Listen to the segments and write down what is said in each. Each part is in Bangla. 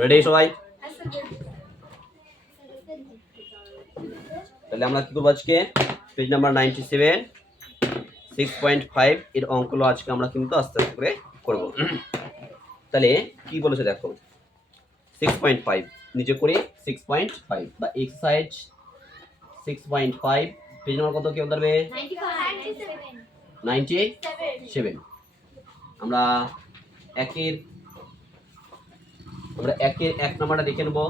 রেডি সবাই? তাহলে আমরা কি করবো আজকে? পেজ নাম্বার 97 6.5 এর অঙ্কগুলো আজকে আমরা কিন্তু আস্তে আস্তে করে করবো। তাহলে কি বলেছে দেখো, 6.5 নিচে করে 6.5 বা এক্সারসাইজ 6.5 পেজ নাম্বার কত কেউ ধরবে? 97। আমরা একের এক নাম্বারটা দেখে নেবো।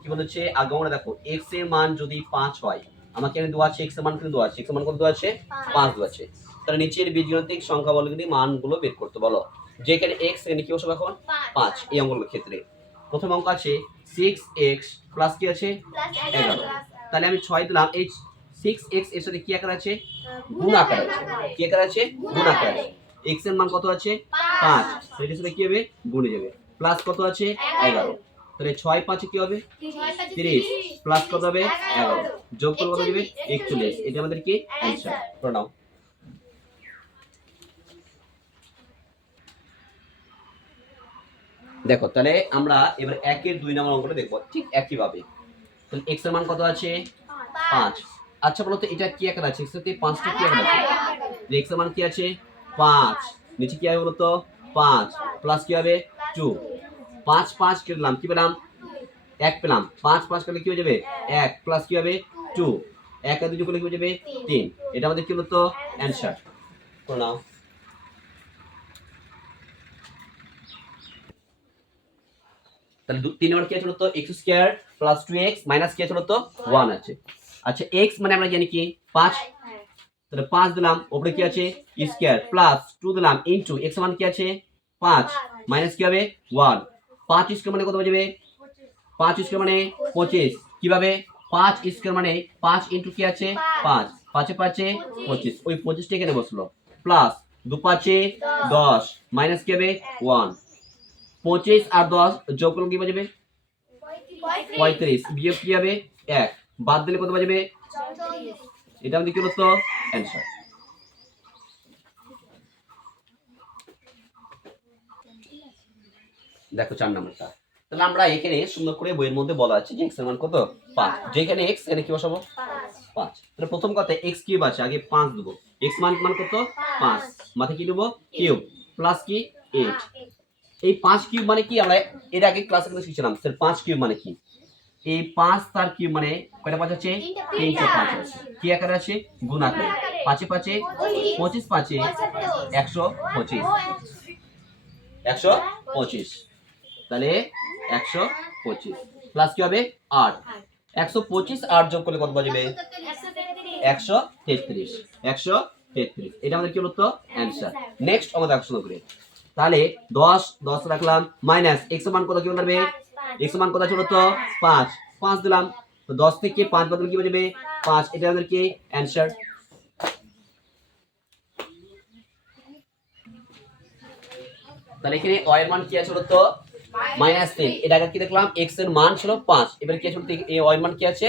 কি বলেছে আগে আমরা দেখো, x এর মান যদি 5 হয়, আমাকে এখানে দেওয়া আছে x এর মান কিন্তু দেওয়া আছে, x এর মান কত দেওয়া আছে? 5 দেওয়া আছে। তাহলে নিচের বীজগাণিতিক সংখ্যা বলে যদি মানগুলো বের করতে বলো, যেখানে x এখানে কি বসবে এখন? 5 এই অঙ্কগুলোর ক্ষেত্রে প্রথম অঙ্ক আছে 6x প্লাস কি আছে? 11। তাহলে আমি 6 দিলাম, এই 6x এর সাথে কি আকার আছে? গুণ আকার আছে। কি আকার আছে? গুণ আকার আছে। x এর মান কত আছে? 5, সেটার সাথে কি হবে? গুণে যাবে। প্লাস কত আছে? 11। তাহলে 6 5 কি হবে? 30 প্লাস কত হবে? 11 যোগ করলে কত হবে? 41। এটা আমাদের কি आंसर করে নাও। দেখো তাহলে আমরা এবার 1 এর 2 নম্বর অঙ্কটা দেখব ঠিক একই ভাবে। তাহলে x এর মান কত আছে? 5। আচ্ছা বলো তো এটা কি আকার আছে? x এর সাথে 5 টা কি আকার আছে? x এর মান কি আছে? 5, নিচে কি হবে বলো তো? 5 প্লাস কি হবে? 2। 5 5 কেটে দিলাম, কি পেলাম? 1 পেলাম। 5 5 করলে কি হয়ে যাবে? 1 প্লাস কি হবে? 2। 1 আর 2 করলে কি হয়ে যাবে? 3। এটা আমাদের কি হলো তো? आंसर করে নাও। তাহলে 3 নম্বর কি আছে বলো তো? x square plus 2x minus কি আছে বলো তো? 1 আছে। আচ্ছা x মানে আমরা জানি কি 5, তাহলে 5 দিলাম, উপরে কি আছে? স্কয়ার প্লাস 2 দিলাম ইনটু x মান কি আছে? 5 মাইনাস কি হবে? 1। 5 স্কয়ার মানে কত হয়ে যাবে? 5 স্কয়ার মানে 25। কিভাবে? 5 স্কয়ার মানে 5 ইনটু কি আছে? 5, 5 এ 5 এ 25, ওই 25 টা এখানে বসলো। প্লাস 2 5 এ 10 মাইনাস কি হবে? 1। 25 আর 10 যোগ করলে কি বাজবে? 35। বিয়োগ কি হবে? 1। বাদ দিলে কত বাজবে? 34। এটা আমাদের কি হলো তো? आंसर। দেখো 4 নাম্বারটা। তাহলে আমরা এখানে সুন্দর করে বইয়ের মধ্যে বলা আছে যে x এর মান কত? 5। যেখানে x এখানে কি বসাবো? 5। তাহলে প্রথম কথা x কিউব আছে, আগে 5 দেব। x মান কত? 5। মাথায় কি দেব? কিউব প্লাস কি 8। এই 5 কিউব মানে কি? আমরা এর আগে ক্লাসে কিন্তু শিখছিলাম স্যার 5 কিউব মানে কি। এই 5 তার কিউব মানে কয়টা 5 আছে? 3টা 5 আছে। কি আকারে আছে? গুণ আকারে। 5 এ 5 এ 25, 5 এ 125। 125। তাহলে 125 প্লাস কি হবে? 8। 125 8 যোগ করলে কত বাজবে? 133। 133। এটা আমাদের কি হলো তো? आंसर। নেক্সট আমরা দেখো শুরু করি। তাহলে 10 10 রাখলাম মাইনাস x এর মান কত কি হবে? x এর মান কত ছিল তো? 5 5 দিলাম, তো 10 থেকে 5 বাদ দিলে কি হয়ে যাবে? 5। এটা আমাদের কি आंसर। তাহলে এখানে y এর মান কি আছে বলো তো? -3। এটা আগে কি দেখলাম? x এর মান ছিল 5, এবার কি আছে বলতে এই y এর মান কি আছে?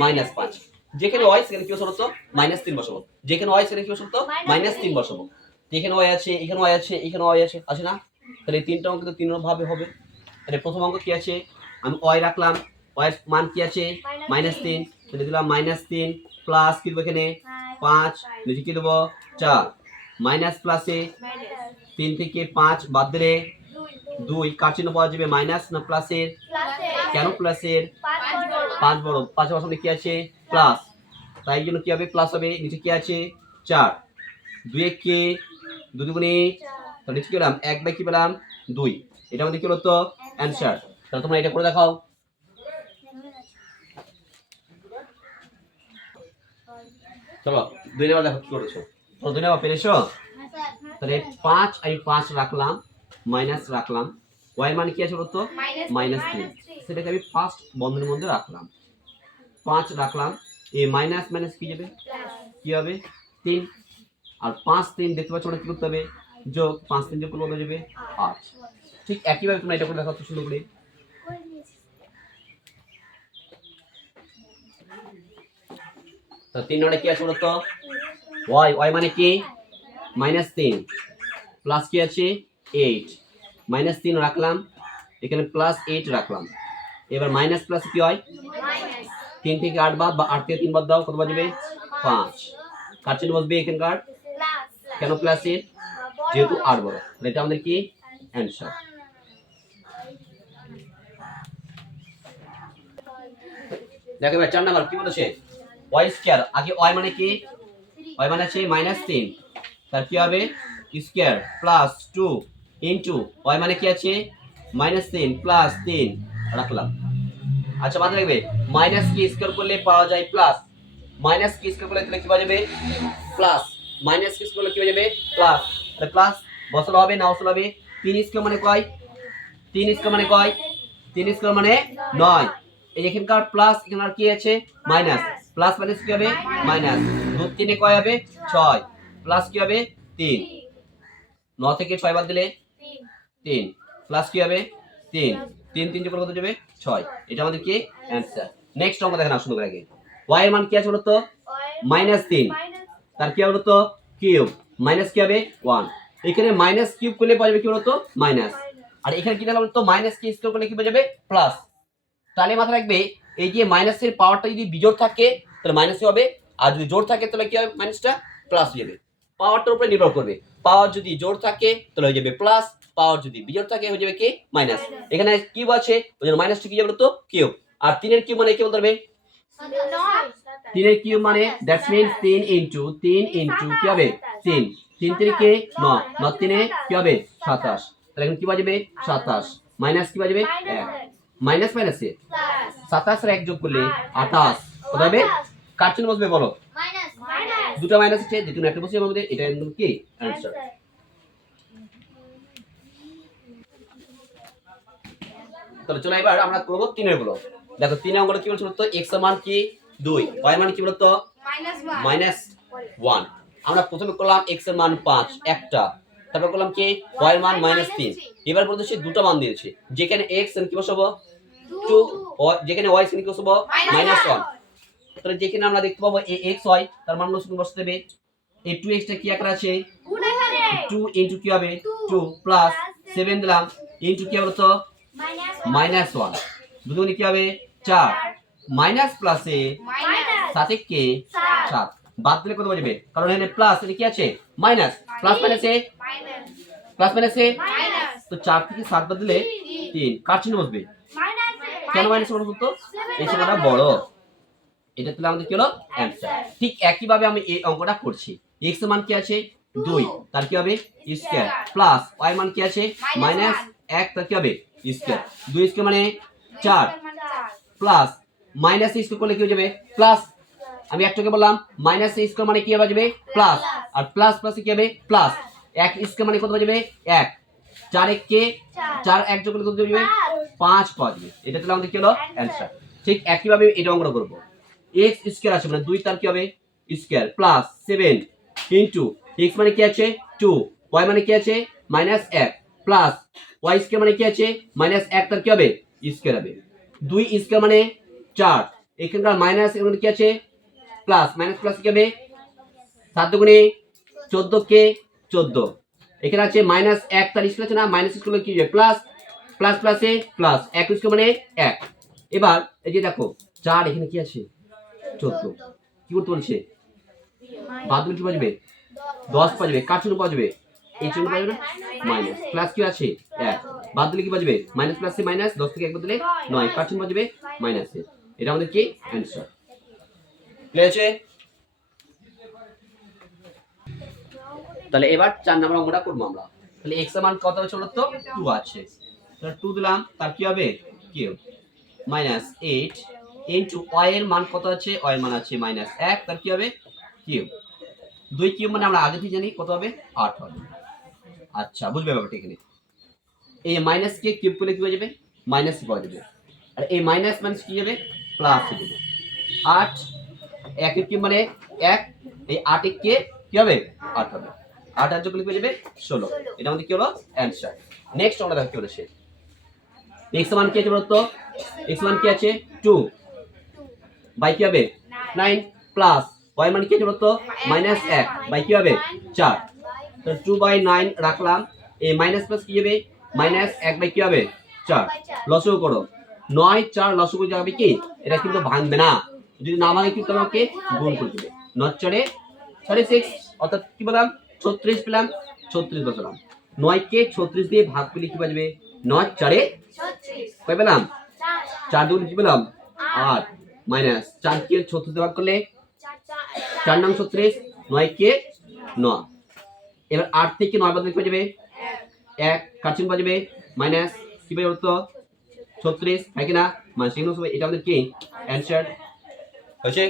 -5। যেখানে y সেখানে কি বসাবো তো? -3 বসাবো। যেখানে y সেখানে কি বসাবো তো? -3 বসাবো। এখানে y আছে, এখানে y আছে, এখানে y আছে, আছে না? তাহলে এই তিনটা অঙ্ক তো তিন ভাবে হবে। তাহলে প্রথম অঙ্ক কি আছে? আমি y রাখলাম, y এর মান কি আছে? -3। তাহলে দিলাম -3 প্লাস কি দেব এখানে? 5, নিচে কি দেব? 4 মাইনাস প্লাসে 3 থেকে 5 বাদ দিলে 2, কার চিহ্ন পাওয়া যাবে? মাইনাস না প্লাসের? কেন প্লাসের? 5 বড়, 5 এর সামনে কি আছে? প্লাস, তাই জন্য কি হবে? প্লাস হবে। নিচে কি আছে? 4 2 এ কে 2 দুগুণে, তাহলে নিচে কি পেলাম? 1 বাই কি পেলাম? 2। এটা আমাদের কি হলো তো? आंसर। তাহলে তোমরা এটা করে দেখাও। চলো 2 নাম্বার দেখো কি করেছো। তো 2 নাম্বার পেরেছো? তাহলে 5 আমি 5 রাখলাম, মাইনাস রাখলাম, y এর মান কি আছে বলতো? -3। সেটাকে আমি ফার্স্ট বন্ধনীর মধ্যে রাখলাম, 5 রাখলাম, এই মাইনাস মাইনাস কি যাবে? কি হবে? 3। আর 5 3 দেখতে পাচ্ছ মানে কি করতে হবে? যোগ। 5 3 যোগ করলে কত যাবে? 8। ঠিক একই ভাবে তোমরা এটা করে দেখাও তো সুন্দর করে। তো 3 নম্বরে কি আছে বলতো? y মানে কি? -3 প্লাস কি আছে? 8 -3 রাখলাম, এখানে +8 রাখলাম। এবার মাইনাস প্লাস কি হয়? 3 থেকে 8 বাদ, বা 8 থেকে 3 বাদ দাও, কত বাজবে? 5। কার চিহ্ন বসবে এখানকার? কেন +8? যেহেতু 8 বড়, এটা আমাদের কি অ্যানসার। দেখো এবার 4 নাম্বার কি বলেছে? y স্কয়ার, আগে y মানে কি? y মানে আছে -3, তার কি হবে? স্কয়ার প্লাস 2 ইনটু y মানে কি আছে? -3 প্লাস 3 রাখলাম। আচ্ছা মাথায় রাখবে, মাইনাস কি স্কয়ার করলে পাওয়া যায় প্লাস, মাইনাস কি স্কয়ার করলে তাহলে কি পাওয়া যাবে? প্লাস। মাইনাস কি স্কয়ার করলে কি হয়ে যাবে? প্লাস। তাহলে প্লাস বসানো হবে না বসানো হবে? 3 স্কয়ার মানে কয়? 3 স্কয়ার মানে কয়? 3 স্কয়ার মানে 9। এই এখানকার প্লাস, এখানকার কি আছে? মাইনাস। প্লাস মাইনাস কি হবে? মাইনাস। 2 3 এ কয় হবে? 6। প্লাস কি হবে? 3। 9 থেকে 6 বাদ দিলে 3। প্লাস কি হবে? 3। 3 3 যোগ করলে কত যাবে? 6। এটা আমাদের কি অ্যানসার। নেক্সট অঙ্ক দেখেন আসুন আগে। y এর মান কি আছে বলতো? -3। তার কি হবে বলতো? কিউব। মাইনাস কি হবে? 1। এখানে মাইনাস কিউব করলে পাওয়া যাবে কি বলতো? মাইনাস। আর এখানে কি দেখাবো বলতো? মাইনাস কি স্কয়ার করলে কি পাওয়া যাবে? প্লাস। তাহলে মাথায় রাখবে, এই যে মাইনাসের পাওয়ারটা যদি বিজোড় থাকে তাহলে মাইনাস হবে, আর যদি জোড় থাকে তাহলে কি হবে? মাইনাসটা প্লাস হয়ে যাবে। পাওয়ারটার উপরে নির্ভর করবে। পাওয়ার যদি জোড় থাকে তাহলে হয়ে যাবে প্লাস, পাওয়ার যদি বিজোড় থাকে হয়ে যাবে কি? মাইনাস। এখানে কিউব আছে, ওই জন্য মাইনাসটা কি যাবে তো? কিউব। আর 3 এর কিউব মানে কি বলতে পারবে? 3 এর কিউব মানে দ্যাটস মিন্স 3 ইনটু কি হবে? 3। 3 3 কে 9, 9 3 এ কি হবে? 27। তাহলে এখন কি বাজবে? 27 মাইনাস কি বাজবে? 1। মাইনাস মাইনাসে 27 আর 1 যোগ করলে 28 কত হবে? কার চিহ্ন বসবে বলো? দুটো মাইনাস আছে, যে কোনো একটা বসে আমাদের, এটা একদম কি অ্যানসার। তাহলে চলো এবার আমরা করব 3 এর গুলো। দেখো 3 এর অঙ্কটা কি বলছো তো? x এর মান কি? 2, y এর মান কি বলতো? -1। আমরা প্রথমে করলাম x এর মান 5 একটা, তারপর করলাম কি y এর মান -3। এবার বলতেছে দুটো মান দিয়েছে, যেখানে x এর কি বসাবো? 2, যেখানে y এর কি বসাবো? -1। তাহলে যেখানে আমরা দেখতে পাবো এই x হয়, তার মান বসাতে হবে। এই 2x টা কি আকারে আছে? 2 ইনটু কি হবে? 2 প্লাস 7 দিলাম ইনটু কি হবে তো? -1। দুগুণে কি হবে? 4। মাইনাস প্লাসে 7 কে 7 বাদ দিলে কত বাজবে? কারণ এখানে প্লাস, এখানে কি আছে? মাইনাস। প্লাস মাইনাসে তো 4 থেকে 7 বাদ দিলে 3। কার চিহ্ন বসবে? কেন মাইনাস বলতো তো? এই সংখ্যাটা বড়। এটা তাহলে আমাদের কি হলো? অ্যানসার। ঠিক একই ভাবে আমি এই অঙ্কটা করছি। x এর মান কি আছে? 2, তার কি হবে? স্কয়ার প্লাস y এর মান কি আছে? -1, তার কি হবে? স্কয়ার। 2 স্কয়ার মানে 4 প্লাস মাইনাস স্কয়ার করলে কি হয়ে যাবে? প্লাস। আমি একটাকে বললাম মাইনাস স্কয়ার মানে কি হবে যাবে? প্লাস। আর প্লাস প্লাসে কি হবে? প্লাস। 1 স্কয়ার মানে কত হয়ে যাবে? 1। 4 1 কে 4 1 যোগ করলে কত হয়ে যাবে? 5 পাওয়া যাবে। এটা তাহলে আমাদের কি হলো? অ্যানসার। ঠিক একই ভাবে এটা অঙ্কটা করব। x স্কয়ার আছে মানে 2, তার কি হবে? স্কয়ার প্লাস 7 ইনটু x মানে কি আছে? 2, y মানে কি আছে? -1 প্লাস y স্কয়ার মানে কি আছে? -1, তার কি হবে? স্কয়ার হবে। 2 স্কয়ার মানে 4, এখানকার মাইনাস, এখানে কি আছে? প্লাস। মাইনাস প্লাস কি হবে? 7 দুগুণে 14 কে 14, এখানে আছে -1, তার স্কয়ার আছে না? মাইনাস স্কয়ার কি হবে? প্লাস। প্লাস প্লাসে প্লাস, 1 স্কয়ার মানে 1। এবার এই যে দেখো 4, এখানে কি আছে? 14। কি করতে বলছে? বাদ দিলে কি বাজবে? 10 বাজবে। কার চিহ্ন পাওয়া যাবে? এই চিহ্ন পাওয়া যাবে মাইনাস। প্লাস কি আছে? 1। বাদ দিলে কি বাজবে? মাইনাস প্লাসে মাইনাস, 10 থেকে 1 বাদ দিলে 9। কার চিহ্ন বাজবে? মাইনাস। এটা আমাদের কি অ্যানসার। ক্লিয়ার আছে? তাহলে এবার 4 নম্বর অঙ্কটা করব আমরা। তাহলে x এর মান কত আছে বলতো? 2 আছে। তাহলে 2 দিলাম, তার কি হবে? কিউব -8 ইনটু y এর মান কত আছে? y এর মান আছে -1, তার কি হবে? কিউব। 2 কিউব মানে আমরা আগে থেকে জানি কত হবে? 8 হবে। আচ্ছা বুঝবে ব্যাপারটা এখানে। এই মাইনাস কে কিউব করলে কি হয়ে যাবে? মাইনাস পাওয়া যাবে। আর এই মাইনাস মাইনাস কি হবে? প্লাস হয়ে যাবে। 8 1 এর কিউব মানে 1, এই 8 এর কে কি হবে? 8 হবে। 8 আর যোগ করলে কি হয়ে যাবে? 16। এটা আমাদের কি হলো? অ্যানসার। নেক্সট আমরা দেখো কি বলেছে। x মান কি আছে বলতো? x মান কি আছে? 2 বাই কি হবে? 9 প্লাস y মান কি আছে বলতো? -1 বাই কি হবে? 4। তো 2/9 রাখলাম, এই মাইনাস প্লাস কি হবে? মাইনাস 1 বাই কি হবে 4 লসগু করো 9 4 লসগু যাবে কি এটা কিন্তু ভাঙবে না যদি না ভাঙে কি তোমাকে গুণ করে দিবে 9 4 36 অর্থাৎ কি বললাম 36 পেলাম 36 বসালাম 9 কে 36 দিয়ে ভাগ করলে কি পাবে 9 4 কয় পেলাম 4 দুগুণ কি পেলাম 8 মাইনাস 4 কে 36 দিয়ে ভাগ করলে 4 নং 36 9 কে 9 এবার 8 থেকে 9 বাদ দিলে কি যাবে 1 কাচিন বাজবে মাইনাস কি পাবে বলতো 36 হয় কিনা মানে এটা আমাদের কি অ্যানসার হয়েছে